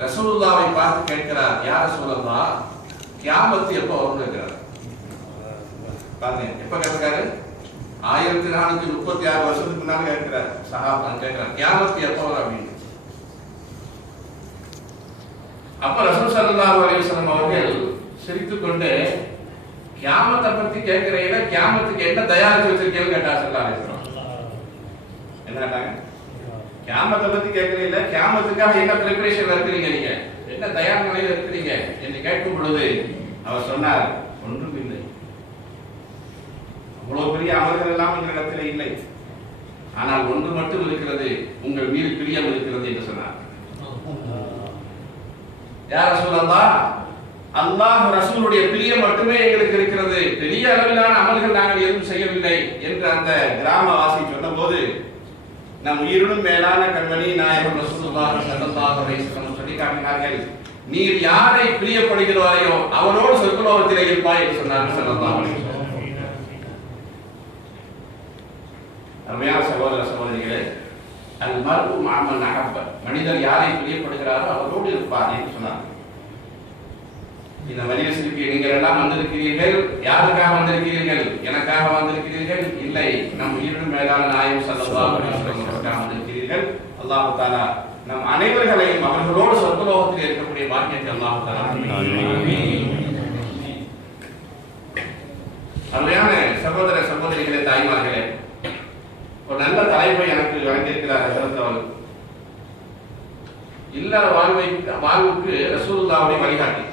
ரசூலுல்லாஹ்வை பார்த்து கேட்கிறார், யா ரசூலல்லாஹ், கியாமத் எப்போ வரும்னு கேட்கிறார். பாருங்க, எப்ப கேட்கிறாரு? 1436 வருஷத்துக்கு முன்னாடி கேட்கிறார். சஹாபா கேட்கிறார், கியாமத் எப்போ வரும் அப்படின்னு. அப்ப ரசூல் ஸல்லல்லாஹு அலைஹி வஸல்லம் அவர்கள் சிரித்துக் கொண்டு, கியாமத்தை பத்தி கேட்கிறீங்க, கியாமத்துக்கு என்ன தயாரித்து வச்சிருக்கீங்கன்னு கேட்டார் ஸல்லல்லாஹு அலைஹி வஸல்லம். என்ன கேட்டாங்க? கியாமத்தை பத்தி கேட்கிறீங்க, கியாமத்துக்காக என்ன பிரிப்பரேஷன்ல இருக்கிறீங்க, நீங்க என்ன தயார் நிலையில இருக்கிறீங்க என்று கேட்கும் பொழுது அவர் சொன்னார், ஒன்றும் இல்லை, அவ்வளவு பெரிய அமல்கள் எல்லாம் இந்த இடத்துல இல்லை, ஆனால் ஒன்று மட்டும் இருக்கிறது, உங்கள் மீது பிரியம் இருக்கிறது என்று சொன்னார். யா ரசூலல்லாஹ், அல்லாஹ் ரசூலுடைய பிரியம் மட்டுமே எங்களுக்கு இருக்கிறது, பெரிய அளவிலான அமல்கள் நாங்கள் எதுவும் செய்யவில்லை என்று அந்த கிராமவாசி சொன்னபோது, நம் உயிருடன் மேலான கண்மணி நாயகம் ரசூலுல்லாஹி ஸல்லல்லாஹு அலைஹி வஸல்லம் சொல்லி காட்டினார்கள், நீர் யாரை பிரியப்படுகிறாயோ அவரோடு சொர்க்கலோகத்திலே இருப்பாய் என்று சொன்னார்கள் ஸல்லல்லாஹு அலைஹி வஸல்லம். அருமையான சகோதர சகோதரிகளே, அல் மர்உ மஅ மன் அஹப்ப, மனிதர் யாரை பிரியப்படுகிறாரோ அவரோடு இருப்பார் என்று சொன்னார். இந்த மஜ்லிஸுக்கு நீங்கள் எல்லாம் வந்திருக்கிறீர்கள், யாருக்காக வந்திருக்கிறீர்கள்? எனக்காக வந்திருக்கிறீர்கள்? இல்லை, நம் உயிரினும் மேலான நாயகம் ஸல்லல்லாஹு அலைஹி வஸல்லம் வந்திருக்கிறீர்கள். அல்லாஹ் தஆலா நம் அனைவர்களையும் அவர்களோடு சொர்க்கலோகத்தில் இருக்கக்கூடிய பாக்கியத்தை அல்லாஹ் தஆலா ஆமீன். அருமையான சகோதர சகோதரிகளே, தாய்மார்களே, ஒரு நல்ல தலைப்பை எனக்கு வழங்கியிருக்கிறார் ஹஜ்ரத் அவர்கள். இல்லற வாழ்வுக்கு ரசூலுல்லாஹ்வுடைய வழிகாட்டி.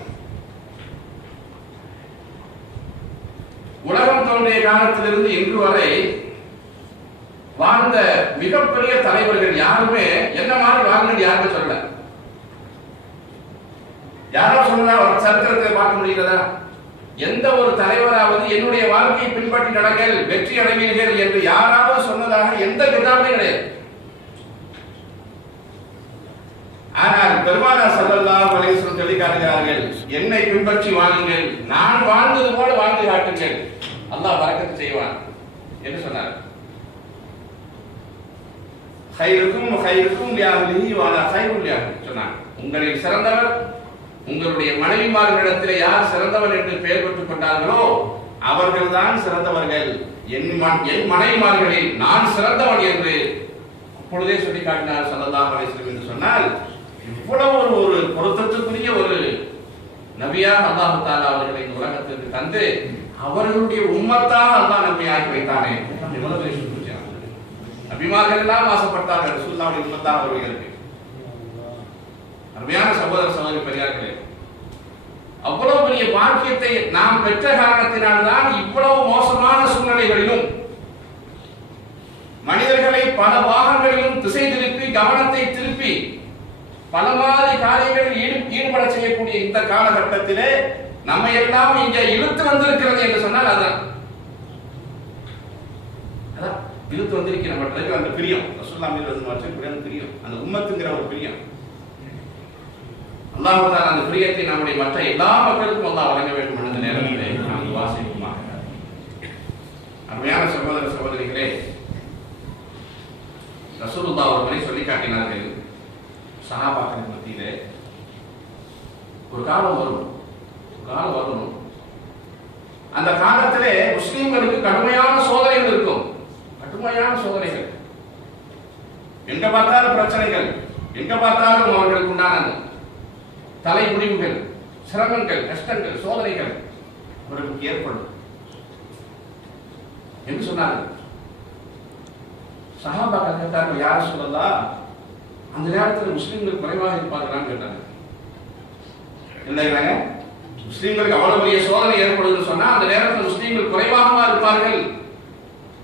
உலகம் தோன்றிய காலத்திலிருந்து இன்று வரை வாழ்ந்த மிகப்பெரிய தலைவர்கள் யாருமே என்ன மாதிரி வாழ்ந்து யாருமே சொல்லல. யாரோ சொன்னா ஒரு சரித்திரத்தை பார்க்க முடிகிறதா? எந்த ஒரு தலைவராவது என்னுடைய வாழ்க்கையை பின்பற்றி நடங்கள், வெற்றி அடைவீர்கள் என்று யாராவது சொன்னதாக எந்த கிதாபிலும் கிடையாது. ஆனால் பெருமானார் ஸல்லல்லாஹு அலைஹி வஸல்லம் சொல்லி காட்டுகிறார்கள், என்னை பின்பற்றி வாழுங்கள், நான் வாழ்ந்தது போல வாழ்ந்து காட்டுங்கள், அல்லாஹ் பரக்கத் செய்வான் என்று சொன்னார். கைருக்கும் கைருக்கும் லிஅஹ்லிஹி வ அனா கைருல் லிஅஹ்லி சொன்னார். உங்களில் சிறந்தவர் உங்களுடைய மனைவிமார்களிடத்திலே யார் சிறந்தவர் என்று பெயர் பெற்றுக் கொண்டார்களோ அவர்கள்தான் சிறந்தவர்கள், என் மனைவிமார்களில் நான் சிறந்தவன் என்று அப்பொழுதே சொல்லி காட்டினார் ஸல்லல்லாஹு அலைஹி வஸல்லம் என்று சொன்னால், இவ்வளவு ஒரு பொருத்தத்துக்குரிய ஒரு நபியாக அல்லாஹ் தஆலா அவர்களை இந்த உலகத்திற்கு தந்து அவர்களுடைய உம்மத்தாக அல்லாஹ் நம்மை ஆக்கி வைத்தானே, எவ்வளவு பெரிய சுத்தம். நபிமார்கள் எல்லாம் ஆசைப்பட்டார்கள் ரசூலுல்லாஹ்வுடைய உம்மத்தாக அவர்களுக்கு. அருமையான சகோதர சகோதரி பெரியார்களே, அவ்வளவு பெரிய பாக்கியத்தை நாம் பெற்ற காரணத்தினால்தான் இவ்வளவு மோசமான சூழ்நிலைகளிலும் மனிதர்களை பல பாகங்களிலும் திசை திருப்பி கவனத்தை திருப்பி பல மாதிரி காரியங்களில் ஈடுபட செய்யக்கூடிய இந்த காலகட்டத்திலே நம்மை எல்லாம் இங்கே இழுத்து வந்திருக்கிறது என்று சொன்னால் அதான் இழுத்து வந்திருக்கிற மக்களுக்கு அந்த பிரியம், ரசூலுல்லாஹ் மீது வந்து பிரியம், அந்த உம்மத்துங்கிற ஒரு பிரியம். அல்லாஹ் தஆலா அந்த பிரியத்தை நம்முடைய மற்ற எல்லா மக்களுக்கும் அல்லாஹ் வழங்க வேண்டும் என்ற நேரத்திலே நாம் துஆ செய்வோமாக. அருமையான சகோதர சகோதரிகளே, ரசூலுல்லாஹ் அவர்களை சொல்லி காட்டினார்கள் சஹாபாக்கள் மத்தியிலே, ஒரு காலம் வரும், அந்த காலத்திலே முஸ்லிம்களுக்கு கடுமையான சோதனைகள் இருக்கும், கடுமையான சோதனைகள். எங்க பார்த்தாலும் பிரச்சனைகள், எங்க பார்த்தாலும் அவர்களுக்கு உண்டான தலை முடிவுகள், சிரமங்கள், கஷ்டங்கள், சோதனைகள் அவர்களுக்கு ஏற்படும் என்று சொன்னார்கள். சஹாபாக்கள் கேட்டார்கள், யார் ரசூலல்லாஹ், அந்த நேரத்தில் முஸ்லிம்கள் குறைவாக இருப்பார்களான்னு கேட்டாங்க. என்ன, முஸ்லிம்களுக்கு அவ்வளவு பெரிய சோதனை ஏற்படுதுன்னு சொன்னா அந்த நேரத்தில் முஸ்லிம்கள் குறைவாக இருப்பார்கள்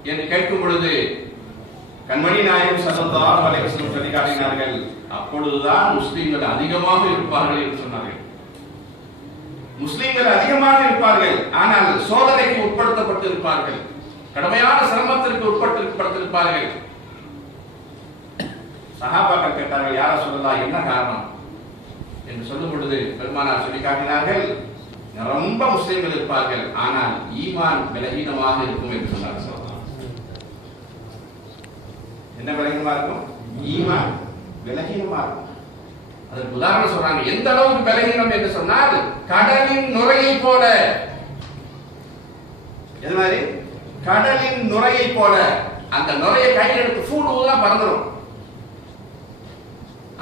என்று கேட்கும் பொழுது கண்மணி நாயகம் ஸல்லல்லாஹு அலைஹி வஸல்லம் சொல்லி காட்டினார்கள், அப்பொழுதுதான் முஸ்லிம்கள் அதிகமாக இருப்பார்கள் என்று சொன்னார்கள். முஸ்லிம்கள் அதிகமாக இருப்பார்கள், ஆனால் சோதனைக்கு உட்படுத்தப்பட்டு இருப்பார்கள், கடுமையான சிரமத்திற்கு உட்படுத்திருப்பார்கள். சஹாபாக்கள் கேட்டார்கள், யார சொல்லலாம், என்ன காரணம் என்று சொல்லும் பொழுது பெருமானார் சொல்லி காட்டினார்கள், ரொம்ப முஸ்லிம்கள் இருப்பார்கள், ஆனால் ஈமான் பலவீனமாக இருக்கும் என்று சொன்னார். என்ன பலவீனமா இருக்கும்? ஈமான் பலவீனமா இருக்கும். அதுக்கு உதாரணம் சொல்றாங்க. எந்த அளவுக்கு பலகீனம் என்று சொன்னால் கடலின் நுரையை போல. எது மாதிரி? கடலின் நுரையை போல. அந்த நுரையை கையில் எடுத்து ஃபூடுதான் பறந்துடும்.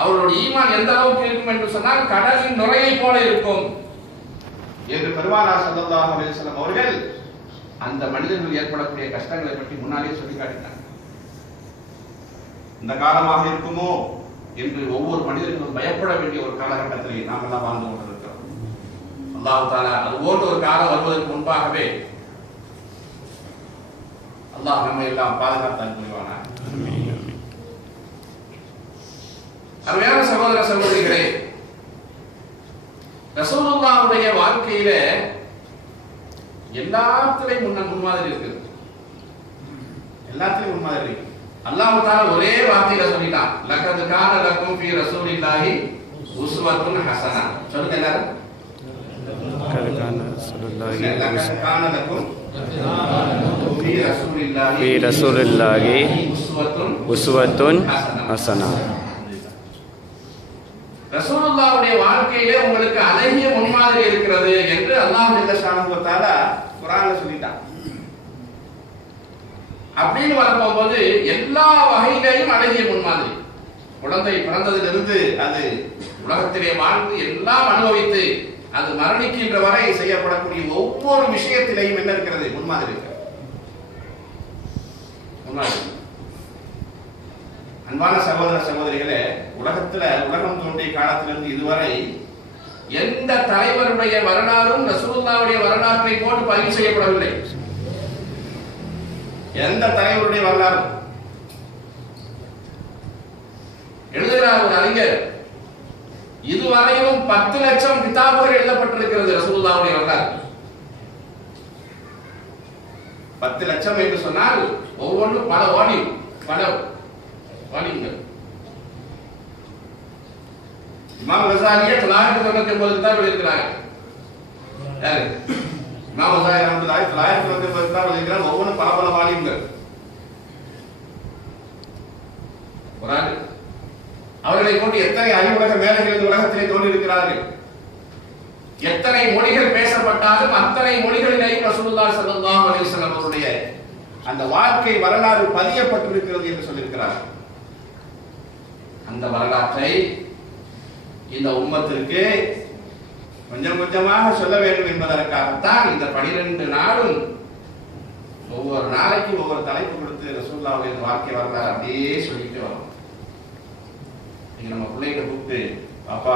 அவருடைய ஈமான் எந்த அளவுக்கு இருக்கும் என்று சொன்னால் கடலின் நுரையை போல இருக்கும் என்று பெருமானார் ஸல்லல்லாஹு அலைஹி வஸல்லம் அவர்கள் அந்த மனிதர்கள் ஏற்படக்கூடிய கஷ்டங்களை பற்றி முன்னாலே சொல்லி காட்டினார். இந்த காலமாக இருக்குமோ என்று ஒவ்வொரு மனிதர்களும் பயப்பட வேண்டிய ஒரு காலகட்டத்தில் நாம் எல்லாம் வாழ்ந்து கொண்டிருக்கிறோம். அல்லாஹ் தஆலா அது போன்ற ஒரு காலம் வருவதற்கு முன்பாகவே அல்லாஹ் நம்மை எல்லாம் பாதுகாத்து புரிவானாக. அருமையான சகோதர சகோதரிகளே, ரசூலுல்லாஹ்வுடைய வாழ்க்கையில எல்லாத்திலையும் முன்மாதிரி இருக்குது. எல்லாத்திலையும் முன்மாதிரி இருக்கு. அல்லாஹ் தஆலா ஒரே வார்த்தையில சொல்லிட்டான், லகத் கான லக்கும் ஃபீ ரசூலில்லாஹி உஸ்வத்துன் ஹஸனா. சொல்லுங்க எல்லாரும். லகத் கான லக்கும் ஃபீ ரசூலில்லாஹி உஸ்வத்துன் ஹஸனா. ரசூலுல்லாஹ்வுடைய வாழ்க்கையிலே உங்களுக்கு அழகிய முன்மாதிரி இருக்கிறது என்று அல்லாஹ் ஜல்ல ஷானஹு வ தஆலா குர்ஆன்ல சொல்லிட்டான். அப்படின்னு வரப்போகும்போது எல்லா வகையிலேயும் அழகிய முன்மாதிரி. குழந்தை பிறந்ததிலிருந்து அது உலகத்திலே வாழ்ந்து எல்லாம் அனுபவித்து அது மரணிக்கின்ற வரை செய்யப்படக்கூடிய ஒவ்வொரு விஷயத்திலேயும் என்ன இருக்கிறது? முன்மாதிரி இருக்கிறது. முன்மாதிரி. அன்பான சகோதர சகோதரிகளே, உலகம் தோன்றிய காலத்திலிருந்து இதுவரை எந்த தலைவருடைய வரலாறும் ரசூலுல்லாஹ்வுடைய வரலாற்றை போட்டு பதிவு செய்யப்படவில்லை. எந்த தலைவருடைய வரலாறு எழுதுகிறார் ஒரு அறிஞர், இதுவரையிலும் 10 லட்சம் கிதாபுகள் எழுதப்பட்டிருக்கிறது ரசூலுல்லாஹ்வுடைய வரலாறு. 10 லட்சம் என்று சொன்னால் ஒவ்வொன்றும் பல வால்யூம்கள். இமாம் கஸாலியே 999 கிதாப் எழுதியிருக்கிறாங்க. யாரு? இமாம் கஸாலி ரஹ்மத்துல்லாஹி 999 கிதாப் எழுதியிருக்கிறாங்க. ஒவ்வொன்றும் பல வால்யூம்கள். குர்ஆன் அவர்களை கொண்டு எத்தனை அறிவுலக மேலைகள் இந்த உலகத்திலே தோன்றியிருக்கிறார்கள். எத்தனை மொழிகள் பேசப்பட்டாலும் அத்தனை மொழிகளிலேயும் ரசூலுல்லாஹி ஸல்லல்லாஹு அலைஹி வஸல்லம் அவருடைய அந்த வாழ்க்கை வரலாறு பதியப்பட்டிருக்கிறது என்று சொல்லியிருக்கிறார். அந்த வரலாற்றை இந்த உம்மத்திற்கு கொஞ்சம் கொஞ்சமாக சொல்ல வேண்டும் என்பதற்காகத்தான் இந்த 12 நாளும் ஒவ்வொரு நாளைக்கு ஒவ்வொரு தலைப்பு கொடுத்து ரசூலுல்லாஹ்வுடைய வாழ்க்கை வரலாறு அப்படியே சொல்லிட்டு வரோம். நீங்க நம்ம பிள்ளைகளை கூப்பிட்டு, பாப்பா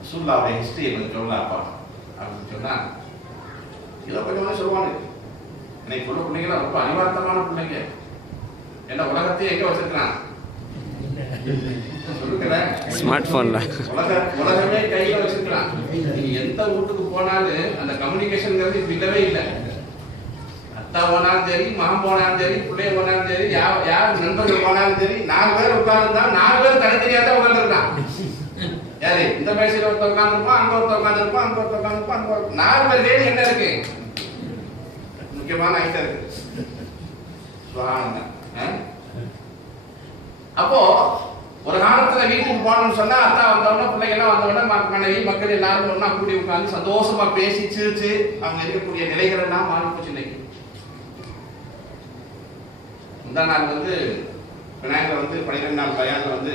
ரசூலுல்லாஹ்வுடைய ஹிஸ்டரியை கொஞ்சம் சொல்லலாப்பா அப்படின்னு சொன்னா ஏதோ கொஞ்சமாக சொல்லுவாங்க. இன்னைக்கு சொல்ல பிள்ளைங்களாம் ரொம்ப அனிவார்த்தமான பிள்ளைங்க. என்ன உலகத்தையே எங்க வச்சிருக்கிறான்? ஸ்மார்ட் போன்ல உலகமே கையில வச்சிருக்கலாம். நீங்க எந்த வீட்டுக்கு போனாலும் அந்த கம்யூனிகேஷன்ங்கிறது இல்லவே இல்லை. அத்தா போனாலும் சரி, மகன் போனாலும் சரி, பிள்ளைய போனாலும் சரி, யார் நண்பர்கள் போனாலும் சரி, 4 பேர் உட்கார்ந்துருந்தா 4 பேர் தனித்தனியாக உட்கார்ந்துருக்கான். யாரு இந்த மேசையில ஒருத்தர் உட்கார்ந்துருப்பான், அங்க ஒருத்தர் உட்கார்ந்துருப்பான், அங்க ஒருத்தர் உட்கார்ந்துருப்பான், அங்க 4 பேர் கையில என்ன இருக்கு? முக்கியமான ஐட்டம் இருக்கு. அப்போ ஒரு காலத்துல வீட்டுக்கு போனோம்னு சொன்னா அத்தா வந்தவொடனே பிள்ளைங்க எல்லாம் வந்தவொடனே மனைவி மக்கள் எல்லாரும் ஒன்னா கூடி உட்கார்ந்து சந்தோஷமா பேசி சிரிச்சு அவங்க இருக்கக்கூடிய நிலைகள் எல்லாம் மாறி போச்சு. இன்னைக்கு முந்தா நாள் விநாயகர் 12 நாள் பயான்ல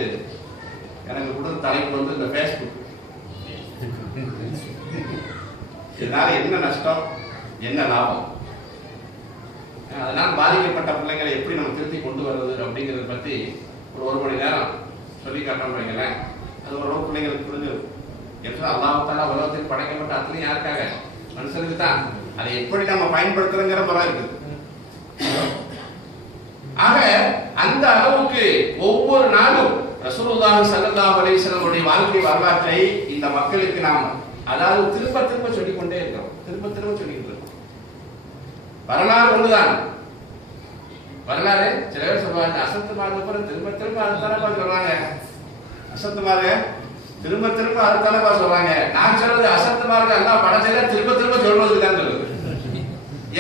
எனக்கு கொடுத்த தலைப்பு இந்த ஃபேஸ்புக். இதனால என்ன நஷ்டம், என்ன லாபம், அதனால் பாதிக்கப்பட்ட பிள்ளைங்களை எப்படி நம்ம திருத்தி கொண்டு வர்றது அப்படிங்கிறத பத்தி ஒரு மணி நேரம் சொல்லி காட்டோம் வைங்களேன். அது ஒரு பிள்ளைங்களுக்கு புரிஞ்சிடும். எப்போ அல்லாஹ் தஆலா உலகத்தில் படைக்கப்பட்ட அத்தனையும் யாருக்காக? மனுஷனுக்கு தான். அதை எப்படி நம்ம பயன்படுத்துறோங்கிற மாதிரி இருக்குது. ஆக அந்த அளவுக்கு ஒவ்வொரு நாளும் ரசூலுல்லாஹி ஸல்லல்லாஹு அலைஹி வஸல்லம் வாழ்க்கை வரலாற்றை இந்த மக்களுக்கு நாம் அதாவது திரும்ப திரும்ப சொல்லிக்கொண்டே இருக்கிறோம். திரும்ப திரும்ப சொல்லிட்டு இருக்கோம். வரலாறு ஒன்றுதான். வரலாறு சில பேர் சொல்லுவாங்க அசத்து மார்க்க திரும்ப திரும்ப அதுதானப்பா சொல்றாங்க. அசத்து மார்க்க திரும்ப திரும்ப அதுதானப்பா சொல்றாங்க. நான் சொல்றது அசத்து மார்க்க எல்லாம் படச்செல்லாம் திரும்ப திரும்ப சொல்றதுக்கு தான் சொல்லுது.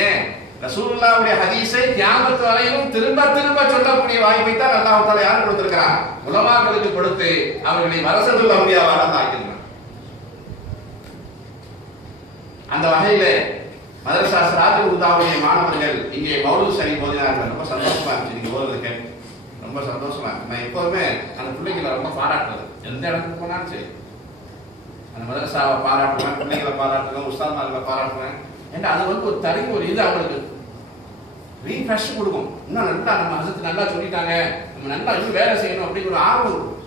ஏன் ரசூலுல்லாஹ்வுடைய ஹதீஸை கியாமத் வரையிலும் திரும்ப திரும்ப சொல்லக்கூடிய வாய்ப்பை தான் அல்லாஹ் தஆலா யார் கொடுத்திருக்கிறார்? உலமாக்களுக்கு கொடுத்து அவர்களை வரசத்துல் அன்பியாவாக ஆக்கினார். அந்த வகையிலே மதரசா சிராஜுல் ஹுதாவுடைய மாணவர்கள் இங்கே மௌலூத் ஷரீஃப் ஓதினார்கள். ரொம்ப சந்தோஷமா இருந்துச்சு நீங்க ஓதுறது கேட்டு, ரொம்ப சந்தோஷமா இருக்கு. நான் எப்போதுமே அந்த பிள்ளைகளை ரொம்ப பாராட்டுறது, எந்த இடத்துக்கு போனாலும் சரி அந்த மதரசாவை பாராட்டுவேன், பிள்ளைகளை பாராட்டுவேன், உஸ்தாத்மார்களை பாராட்டுவேன். ஏன்னா அது வந்து ஒரு தனி ஒரு இது அவங்களுக்கு ரீஃப்ரெஷ் கொடுக்கும். இன்னும் நல்லா நம்ம ஹஸரத் நல்லா சொல்லிட்டாங்க, நம்ம நல்லா இன்னும் வேலை செய்யணும் அப்படிங்கிற ஒரு ஆர்வம் இருக்கும்.